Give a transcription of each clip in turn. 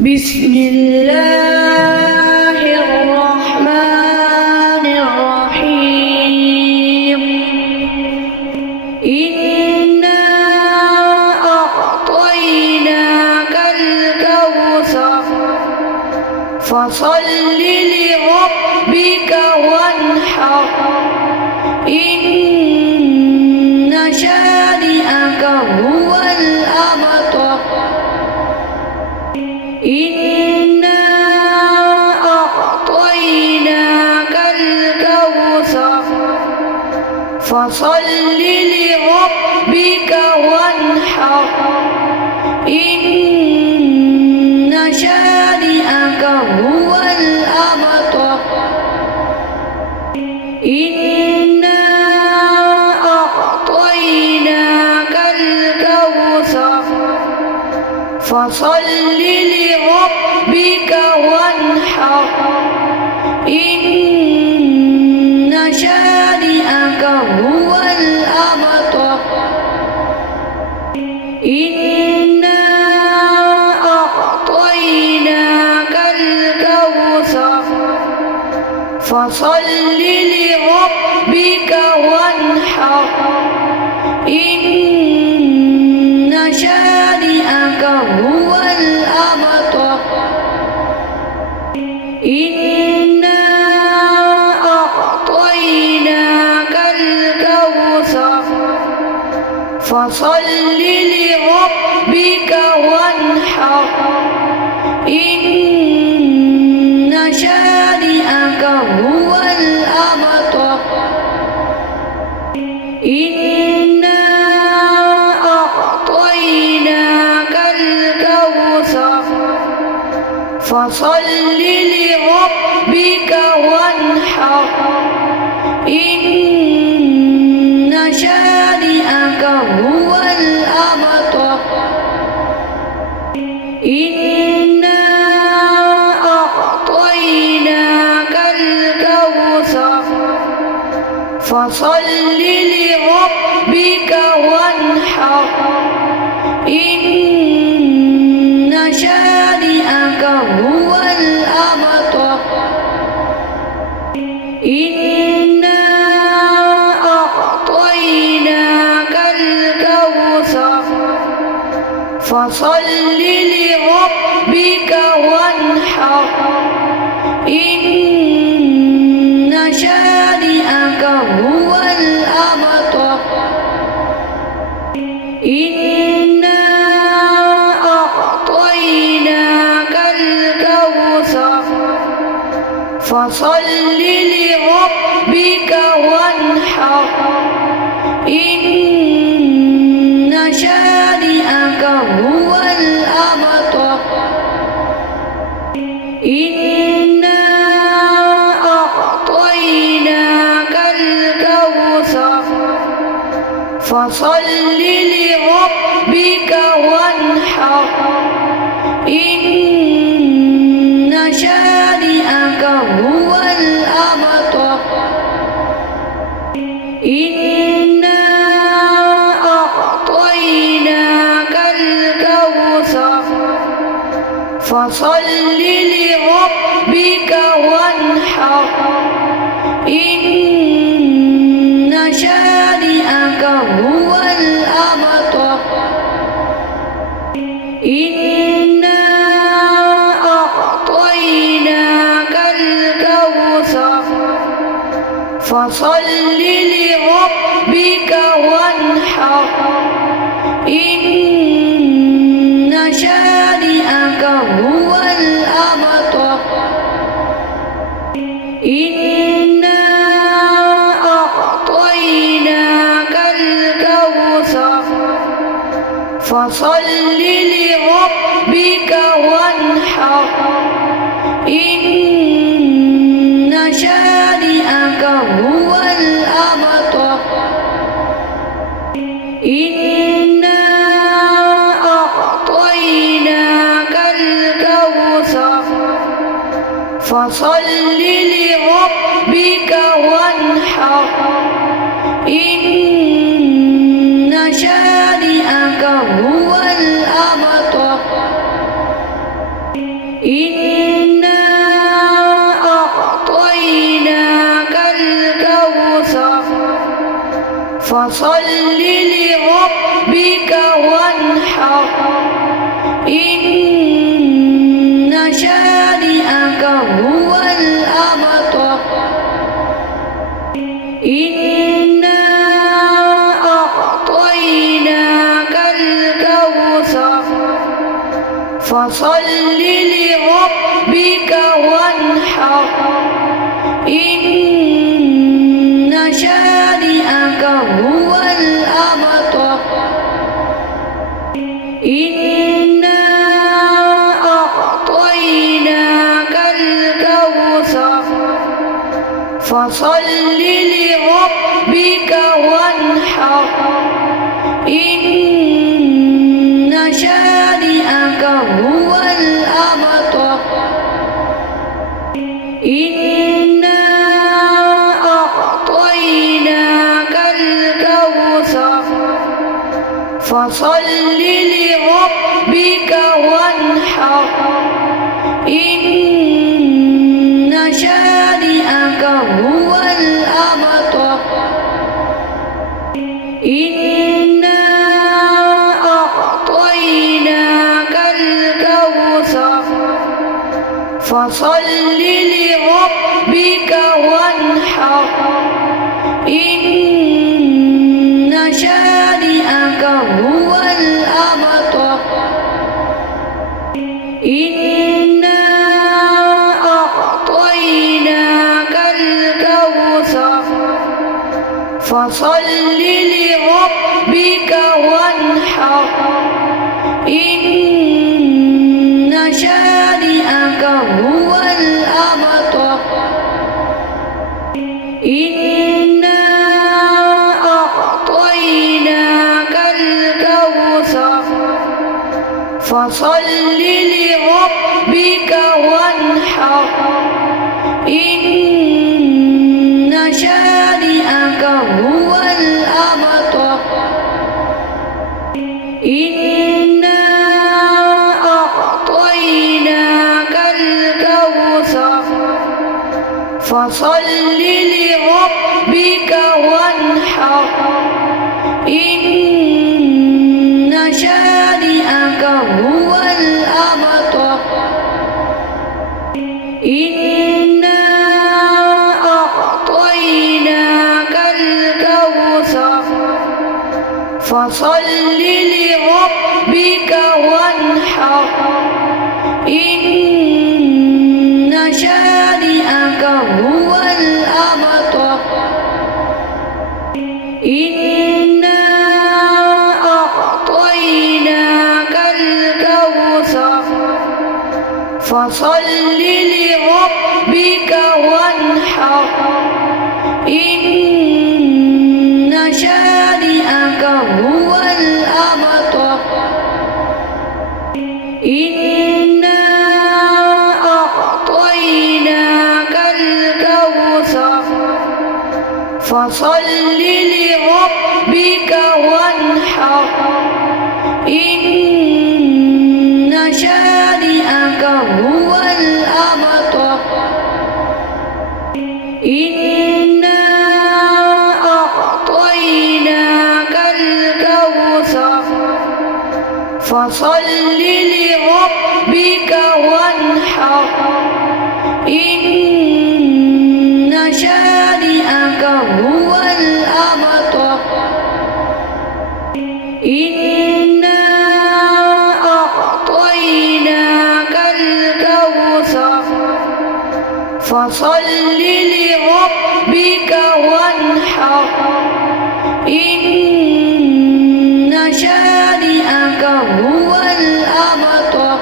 بسم الله الرحمن الرحيم إنا أعطيناك الكوثر فصل لربك وانحر إن شانئك هو الأبتر إنا أعطيناك الكوثر فصل لربك وانحر إن شانئك هو الأبتر إنا أعطيناك الكوثر فصل لربك وانحر إن شانئك هو الأبتر إنا أعطيناك الكوثر فصل لربك وانحر إن شانئك هو الأبتر إنا أعطيناك الكوثر فصل لربك وانحر إن شانئك هو الأبتر إنا أعطيناك الكوثر فصل لربك وانحر إن شانئك هو الأبتر إنا أعطيناك الكوثر فصل لربك وانحر إن شانئك هو الأبتر إنا أعطيناك الكوثر فصل لربك وانحر إن شانئك هو الأبتر إنا أعطيناك الكوثر فصل لربك وانحر إن شانئك هو الأبتر إنا أعطيناك الكوثر فصل لربك وانحر إن شانئك هو الأبتر إنا أعطيناك الكوثر فصل لربك وانحر إن شانئك هو الأبتر إنا أعطيناك الكوثر فصل لربك وانحر إن شانئك هو الأبتر إنا أعطيناك الكوثر فصل لربك وانحر إن شانئك هو الأبتر إنا أعطيناك الكوثر فصل لربك وانحر إن شانئك هو الأبتر. إنا أعطيناك الكوثر فصل لربك وانحر إن شانئك هو الأبتر إنا أعطيناك الكوثر فصل لربك وانحر إن شانئك هو الأبتر إنا أعطيناك الكوثر فصل لربك وانحر إن شانئك هو الأبتر إنا أعطيناك الكوثر فصل لربك وانحر إن شانئك هو الأبتر إنا أعطيناك الكوثر فصل لربك وانحر إن شانئك هو الأبتر إنا أعطيناك الكوثر فصل لربك وانحر إن شانئك هو الأبتر إنا أعطيناك الكوثر فصل لربك وانحر إن شانئك هو الأبتر إنا أعطيناك الكوثر فصل لربك وانحر إن شانئك هو الأبتر إنا أعطيناك الكوثر فصل لربك وانحر إن شانئك هو الأبتر إنا أعطيناك الكوثر فصل لربك وانحر إن شانئك هو الأبتر إنا أعطيناك الكوثر فصل لربك وانحر إن شانئك هو الأبتر إنا أعطيناك الكوثر فصل لربك وانحر إن شانئك هو الأبتر إنا أعطيناك الكوثر فصل لربك وانحر إن شانئك هو الأبتر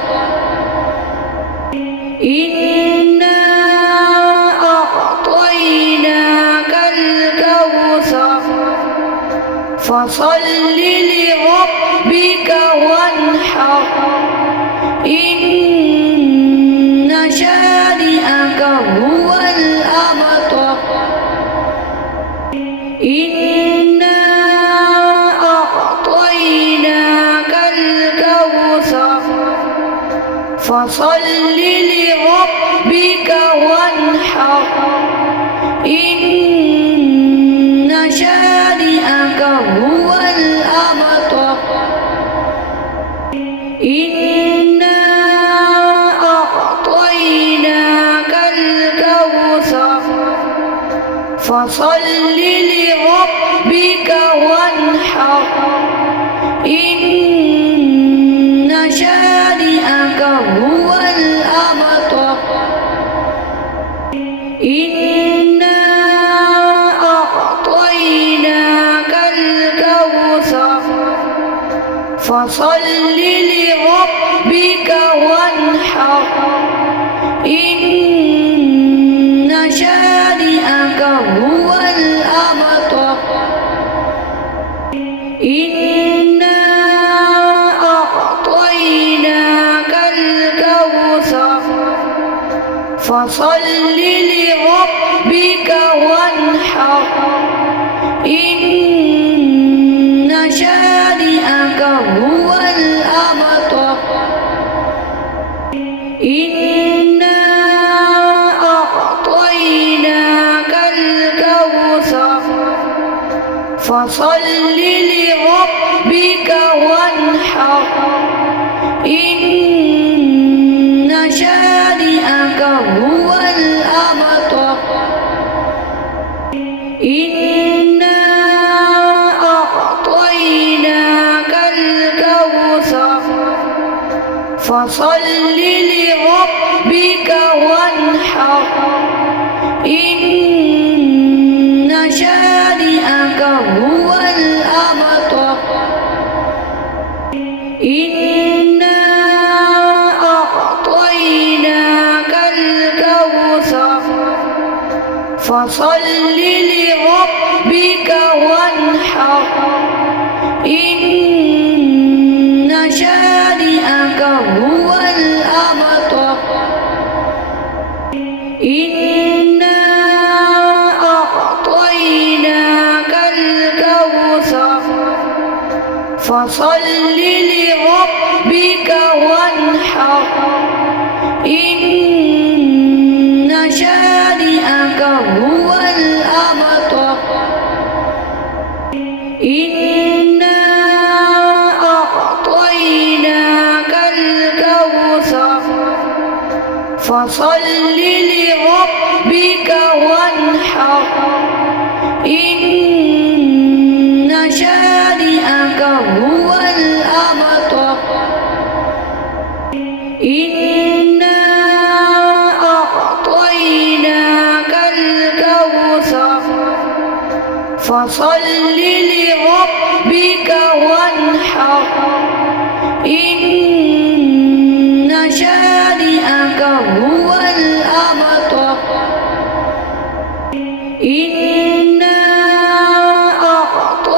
إنا أعطيناك الكوثر فصل لربك وانحر إن شانئك هو الأبتر إنا أعطيناك الكوثر فصل لربك وانحر إن شانئك هو الأبتر إنا أعطيناك الكوثر فصل لربك وانحر إن شانئك هو الأبتر إنا أعطيناك الكوثر فصل لربك وانحر إن شانئك هو الأبتر إنا أعطيناك الكوثر فصل لربك وانحر إن شانئك هو الأبتر إنا أعطيناك الكوثر فصل لربك وانحر إن شانئك هو الأبتر إنا أعطيناك الكوثر فصل لربك وانحر إن شانئك هو الأبتر إنا أعطيناك الكوثر فصل لربك وانحر إن شانئك هو الأبتر إنا أعطيناك الكوثر فصل لربك وانحر إن شانئك هو الأبتر إنا أعطيناك الكوثر فصل لربك وانحر إن شانئك هو الأبتر إنا أعطيناك الكوثر فصل لربك وانحر إن شانئك هو الأبتر إنا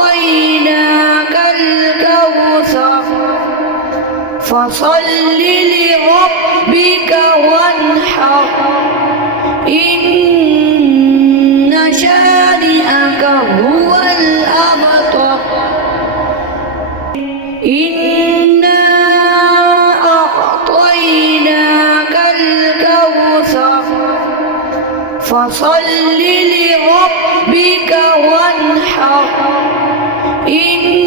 أعطيناك الكوثر فصل لربك وانحر إن شانئك هو الأبتر إنا أعطيناك الكوثر فصل لربك وانحر إن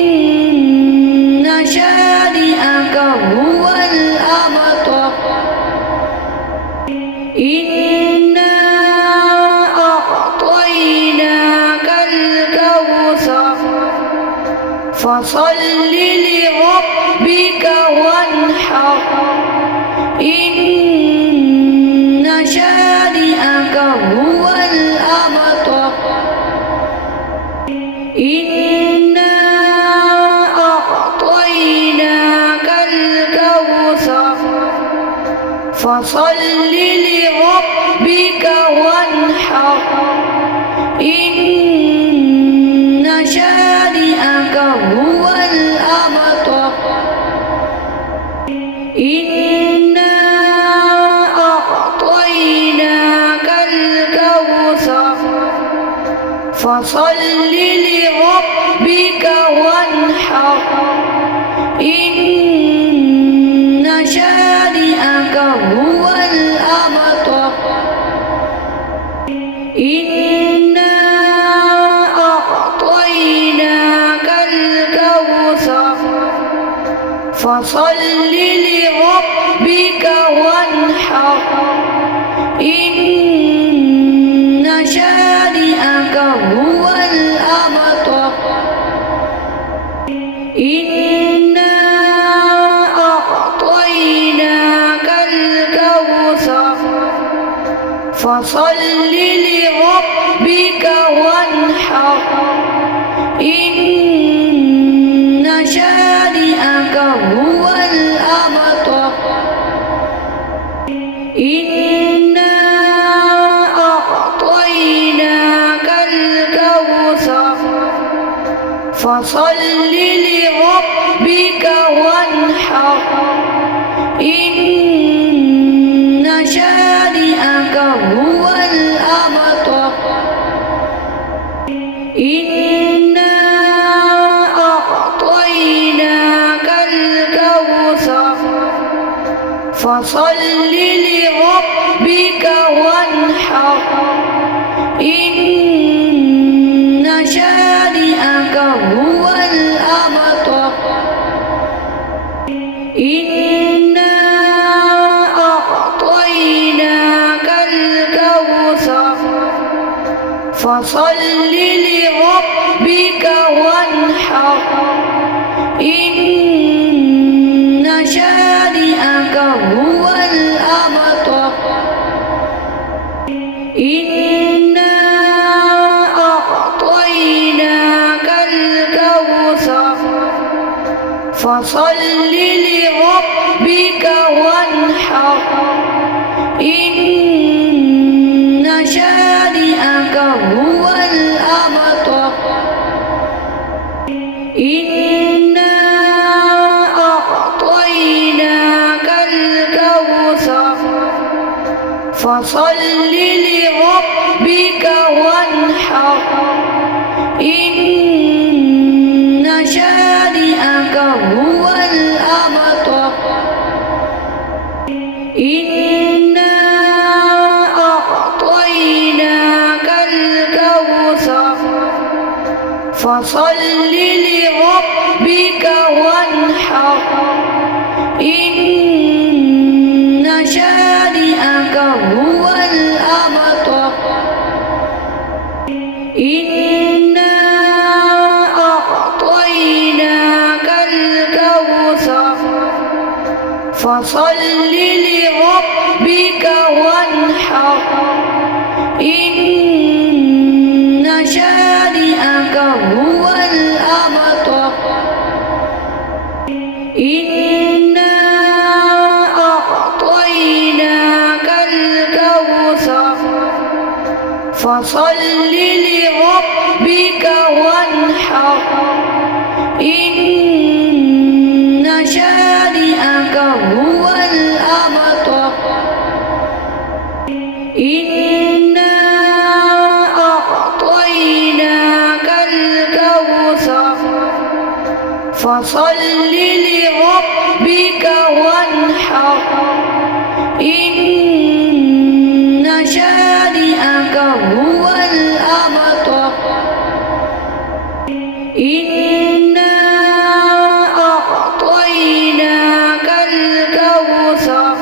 شانئك هو الأبتر إنا أعطيناك الكوثر فصل لربك وانحر إن شانئك هو الأبتر إنا أعطيناك الكوثر فصل لربك وانحر إن شانئك هو الأبتر إنا أعطيناك الكوثر فصل لربك وانحر إن شانئك هو فصل لربك وانحر إن شانئك هو الأبتر إنا أعطيناك الكوثر فصل لربك وانحر إن شانئك هو الأبتر إنا أعطيناك الكوثر فصل لربك وانحر إن شانئك هو الأبتر إنا أعطيناك الكوثر فصل لربك وانحر إن شانئك هو الأبتر إنا أعطيناك الكوثر فصل لربك وانحر إن شانئك هو الأبتر إنا أعطيناك الكوثر فصل لربك وانحر إن شانئك هو الأبتر إنا أعطيناك الكوثر فصل لربك وانحر إن شانئك هو الأبتر إنا أعطيناك الكوثر فصل لربك وانحر إن شانئك هو الأبتر إنا أعطيناك الكوثر فصل لربك وانحر إن شانئك هو الأبتر إنا أعطيناك الكوثر فصل لربك وانحر إن شانئك هو الأبتر إنا أعطيناك الكوثر فصل لربك وانحر إن شانئك هو الأبتر إنا أعطيناك الكوثر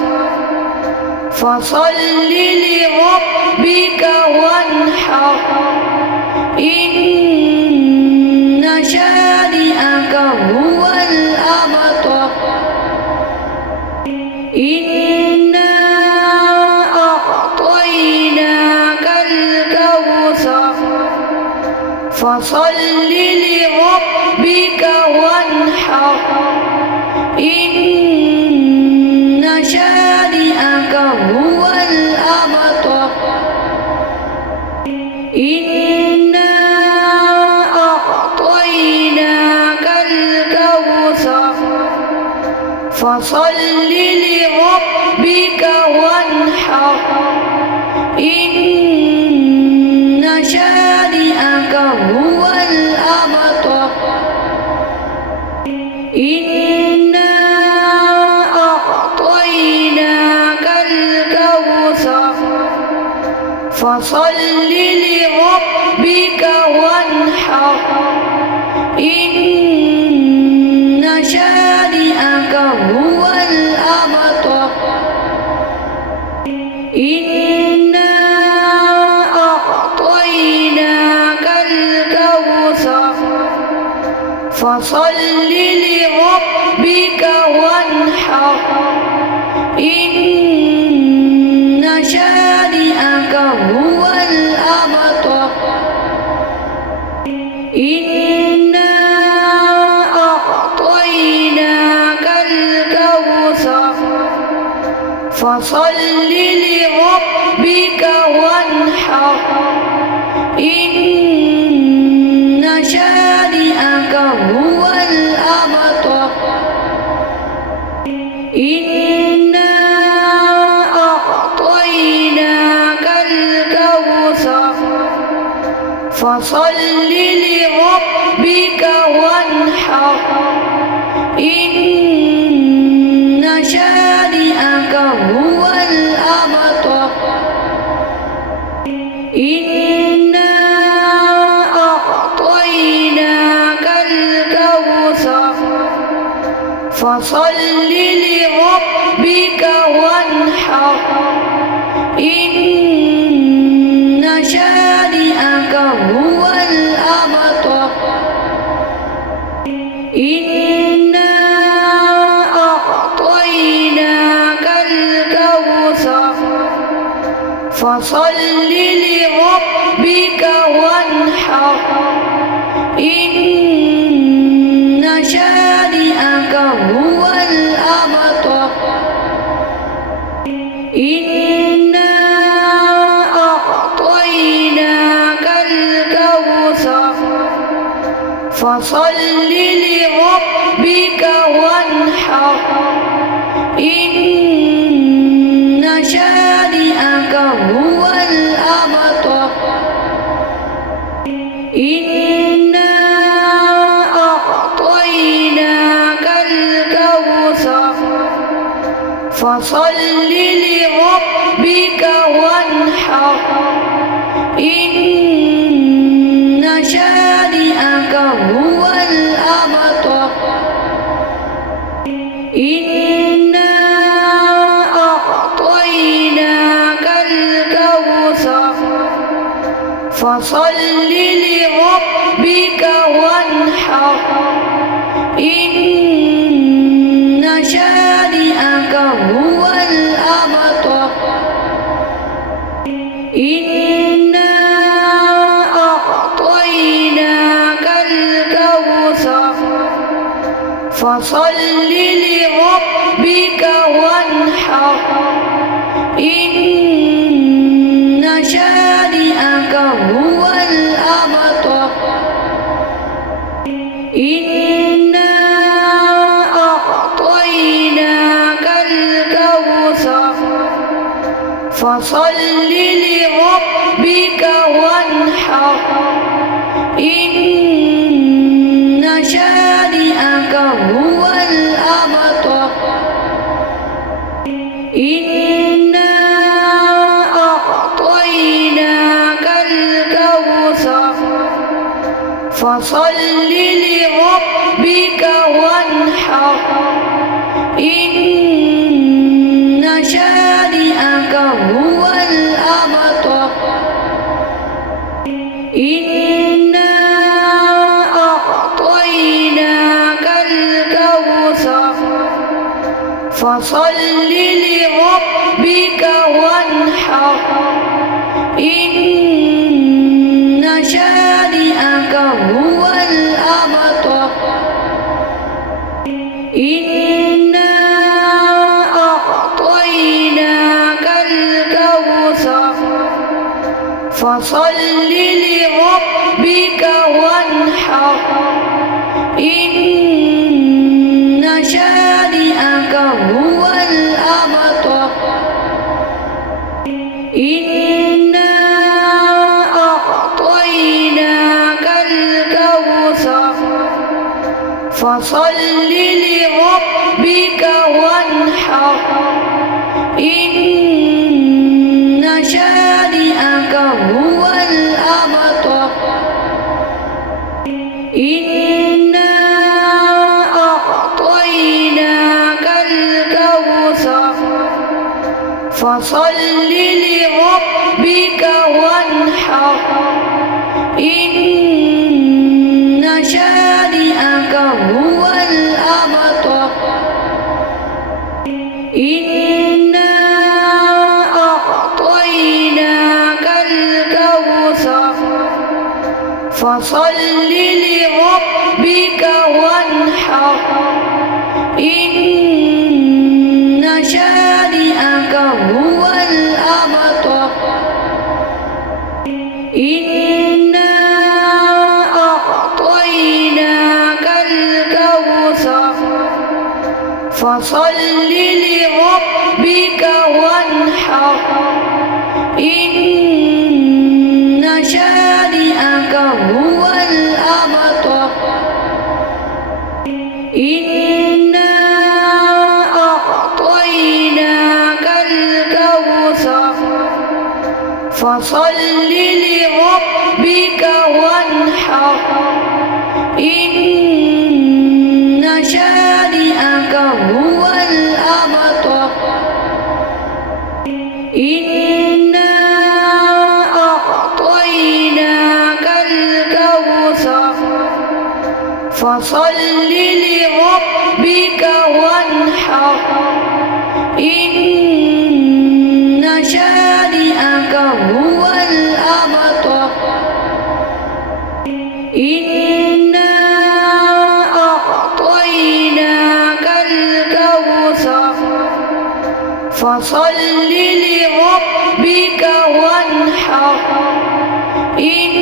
فصل لربك وانحر إن شانئك هو الأبتر إنا أعطيناك الكوثر فصل لربك وانحر إن شانئك هو الأبتر إنا أعطيناك الكوثر فصل لربك وانحر إن شانئك هو الأبتر إنا أعطيناك الكوثر فصل لربك وانحر إن شانئك إنا أعطيناك الكوثر فصل لربك وانحر إن شانئك هو الأبتر إنا أعطيناك الكوثر فصل لربك وانحر إن شانئك هو الأبتر إنا أعطيناك الكوثر فصل لربك وانحر إن شانئك هو الأبتر إنا أعطيناك الكوثر فصل لربك وانحر إن شانئك هو الأبتر إنا أعطيناك الكوثر فصل لربك وانحر إن شانئك هو الأبتر إنا أعطيناك الكوثر فصل لربك وانحر إن شانئك هو الأبتر إنا أعطيناك الكوثر فصل لربك وانحر إن شانئك هو الأبتر إنا أعطيناك الكوثر فصل لربك وانحر إن شانئك هو الأبتر إنا أعطيناك الكوثر فصل لربك وانحر إن شانئك هو الأبتر إنا أعطيناك الكوثر فصل لربك وانحر إن شانئك هو الأبتر إنا أعطيناك الكوثر فصل لربك وانحر إن شانئك هو الأبتر إنا أعطيناك الكوثر فصل لربك وانحر إن شانئك هو الأبتر إنا أعطيناك الكوثر فصل لربك وانحر إن شانئك هو الأبتر إنا أعطيناك الكوثر فصل لربك وانحر إن شانئك هو الأبتر إنا أعطيناك الكوثر فصل لربك وانحر إن شانئك هو الأبتر إنا أعطيناك الكوثر فصل لربك وانحر إن شانئك هو الأبتر إنا أعطيناك الكوثر فصل لربك وانحر إن شانئك هو الأبتر إنا أعطيناك الكوثر فصل لربك وانحر إن شانئك هو الأبتر إنا أعطيناك الكوثر فصل لربك وانحر إن شانئك هو الأبتر إنا أعطيناك الكوثر فصل لربك وانحر إن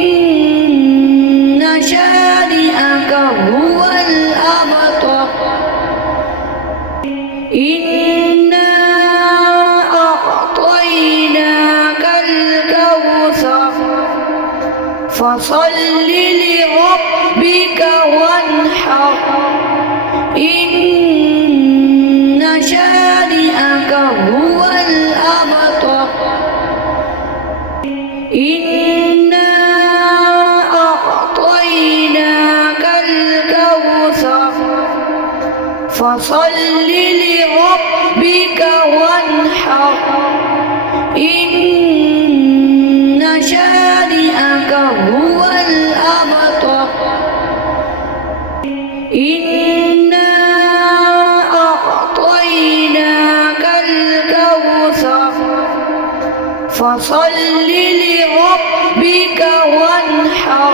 شانئك هو الأبتر إنا أعطيناك الكوثر فصل لربك وانحر إن شانئك هو الأبتر إنا أعطيناك الكوثر فصل لربك وانحر إن شانئك هو الأبتر إنا أعطيناك الكوثر فصل لربك وانحر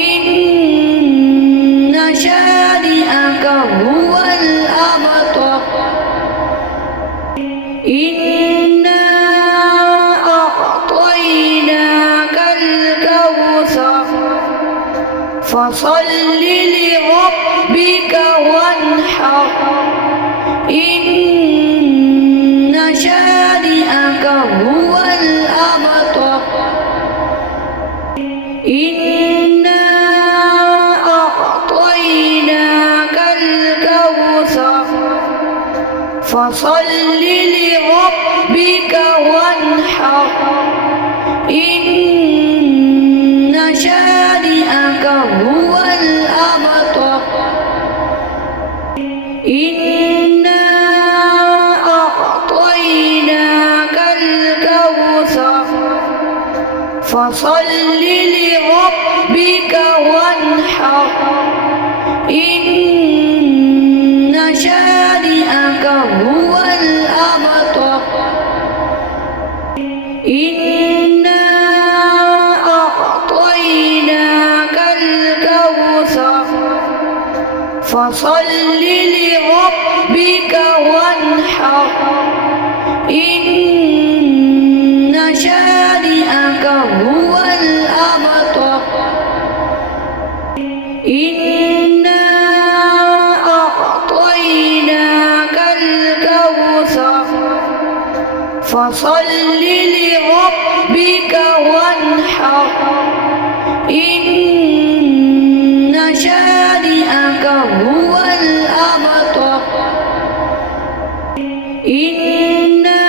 إن شانئك هو الأبتر إنا أعطيناك الكوثر فصل لربك وانحر إن شانئك هو الأبتر إنا أعطيناك الكوثر فصل لربك وانحر إن شانئك هو الأبتر إنا أعطيناك الكوثر فصل لربك وانحر إن شانئك هو الأبتر إنا أعطيناك الكوثر فصل لربك وانحر إن شانئك هو الأبتر إنا أعطيناك الكوثر فصل لربك وانحر إن شانئك هو الأبتر إنا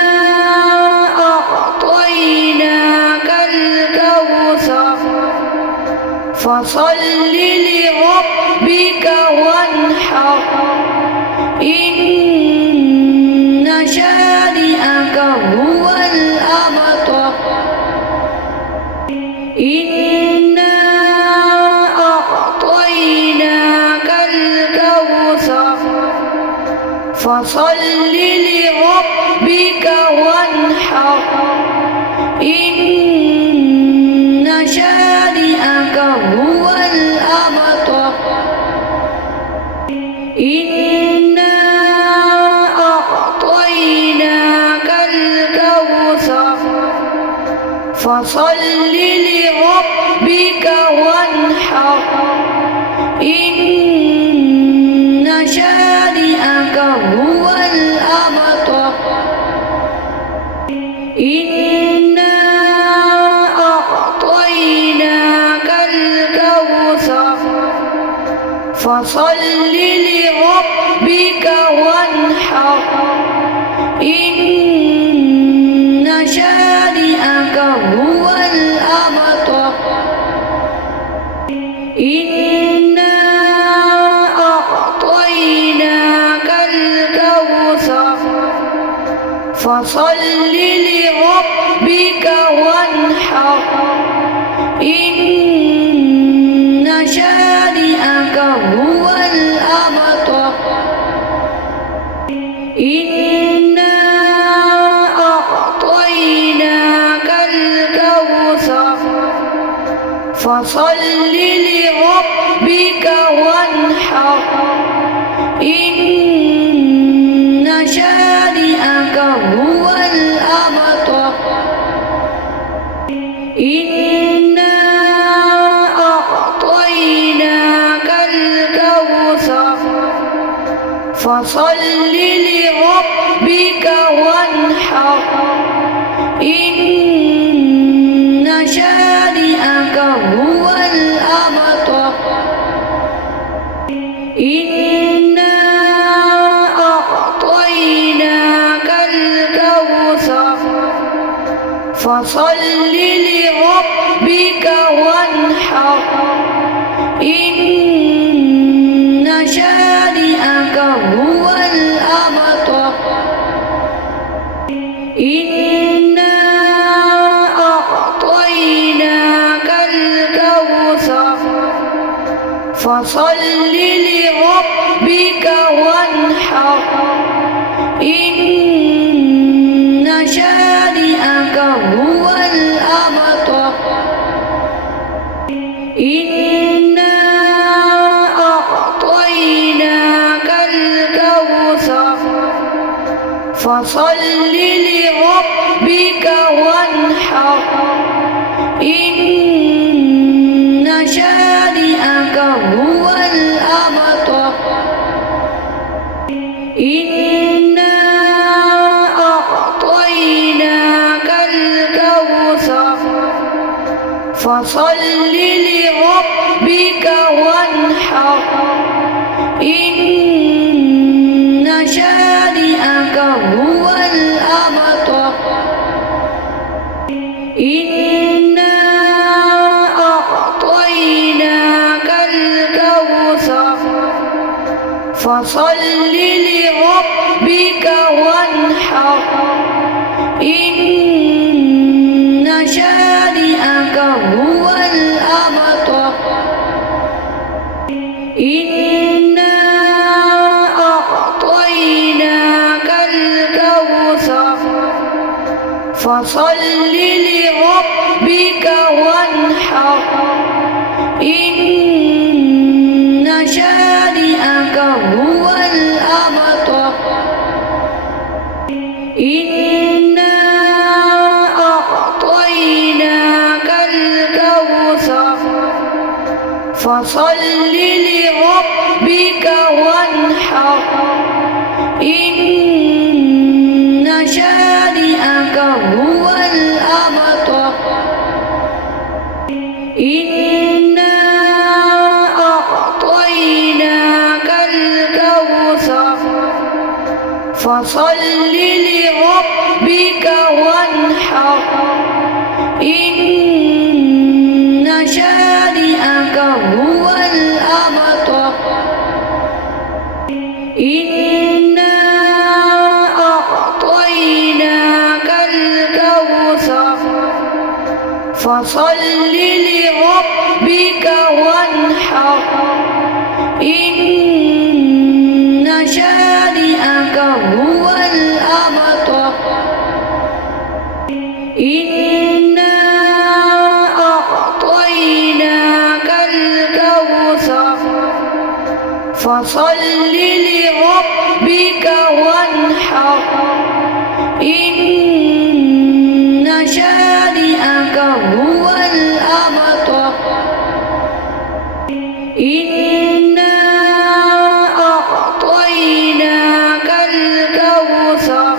أعطيناك الكوثر فصل لربك وانحر إن شانئك هو الأبتر إنا أعطيناك الكوثر فصل لربك وانحر إن شانئك هو الأبتر إنا أعطيناك الكوثر فصل لربك وانحر إن شانئك هو الأبتر إنا أعطيناك الكوثر فصل لربك وانحر إن شانئك هو الأبتر إنا أعطيناك الكوثر فصل لربك وانحر إن شانئك هو الأبتر إنا أعطيناك الكوثر فصل لربك وانحر إن شانئك هو الأبتر إنا أعطيناك الكوثر فصل لربك وانحر إن شانئك هو الأبتر إنا أعطيناك الكوثر فصل لربك وانحر إن شانئك هو الأبتر إنا أعطيناك الكوثر فصل لربك وانحر إن شانئك هو الأبتر إنا أعطيناك الكوثر فصل لربك وانحر إن شانئك هو الأبتر إنا أعطيناك الكوثر فصل لربك وانحر إن شانئك هو الأبتر إنا أعطيناك الكوثر فصل لربك وانحر إن شانئك هو الأبتر إنا أعطيناك الكوثر فصل لربك وانحر إن شانئك هو الأبتر إنا أعطيناك الكوثر فصل لربك وانحر إن شانئك هو الأبتر إنا أعطيناك الكوثر فصل لربك وانحر إن شانئك هو الأبتر إنا أعطيناك فصل لربك وانحر إن شانئك هو الأبتر إنا أعطيناك الكوثر فصل لربك وانحر إن شانئك هو الأبتر إنا أعطيناك الكوثر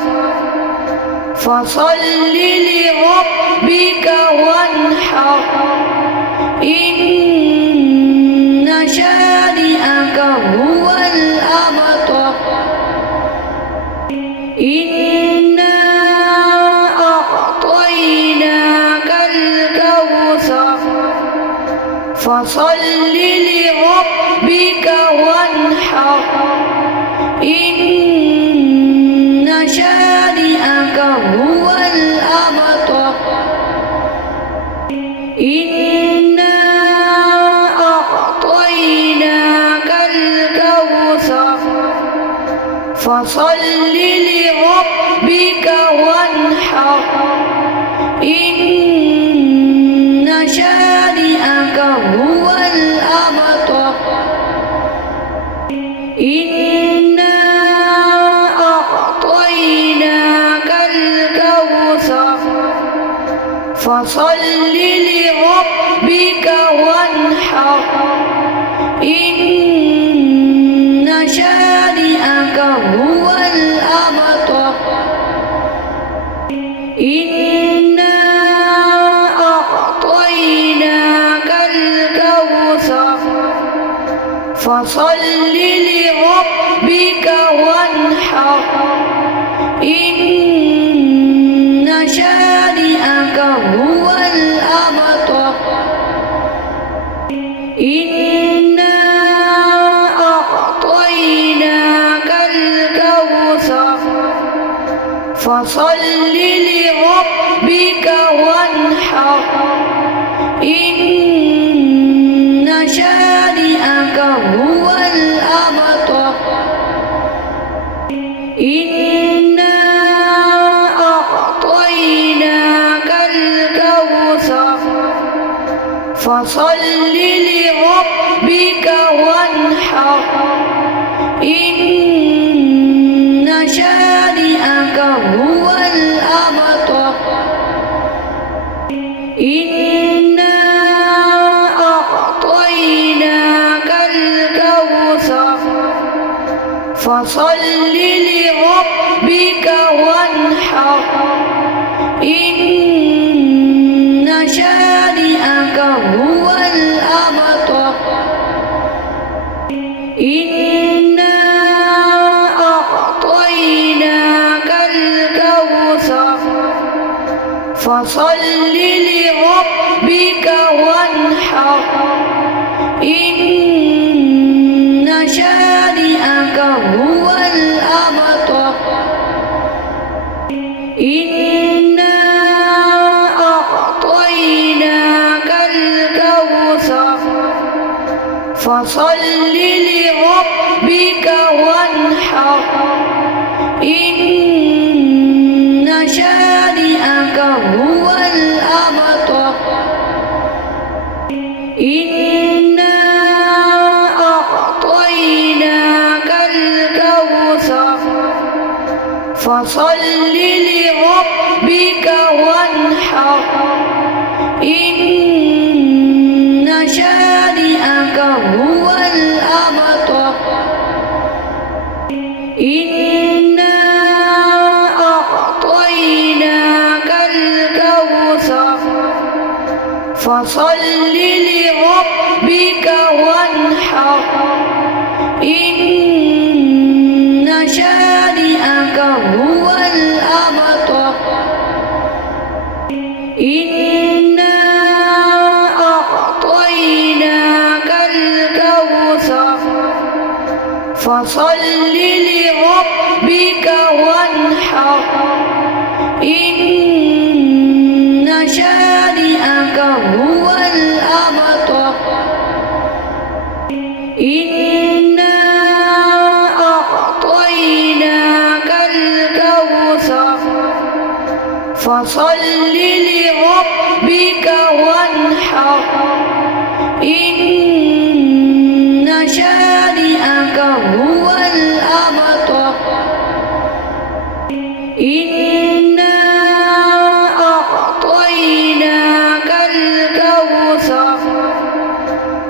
فصل لربك وانحر إن شانئك هو الأبتر إنا أعطيناك الكوثر فصل لربك وانحر إن شانئك هو الأبتر إنا أعطيناك الكوثر فصل لربك وانحر إن شانئك هو الأبتر إنا أعطيناك الكوثر فصل لربك وانحر إن شانئك هو الأبتر إنا أعطيناك الكوثر فصل لربك وانحر إن شانئك هو الأبتر إنا أعطيناك الكوثر فصل لربك وانحر إن شانئك هو الأبتر إنا أعطيناك الكوثر فصل لربك وانحر إن شانئك هو الأبتر إنا أعطيناك الكوثر فصل لربك وانحر إن شانئك هو الأبتر إنا أعطيناك الكوثر فصل لربك وانحر إن شانئك هو الأبتر إنا أعطيناك الكوثر فصل لربك وانحر إن شانئك هو الأبتر إنا أعطيناك الكوثر فصل لربك وانحر إن شانئك هو الأبتر إنا أعطيناك الكوثر فصل لربك وانحر إن شانئك هو الأبتر إنا أعطيناك الكوثر فصل لربك وانحر إن شانئك فصل لربك وانحر إن شانئك هو الأبتر إنا أعطيناك الكوثر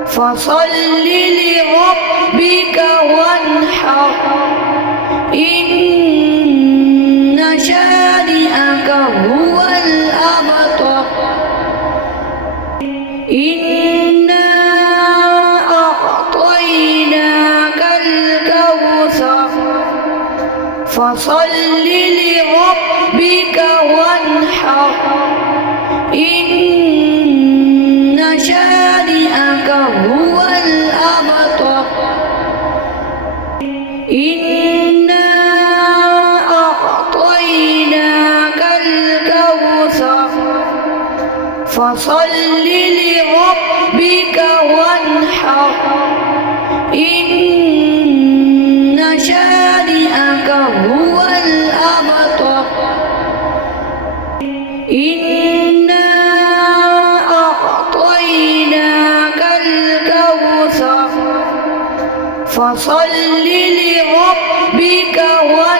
فصل لربك وانحر إن شانئك هو الأبتر إنا أعطيناك الكوثر فصل لربك وانحر إن شانئك هو الأبتر إنا أعطيناك الكوثر فصل لربك وانحر إن شانئك هو الأبتر إنا أعطيناك الكوثر فصل لربك وانحر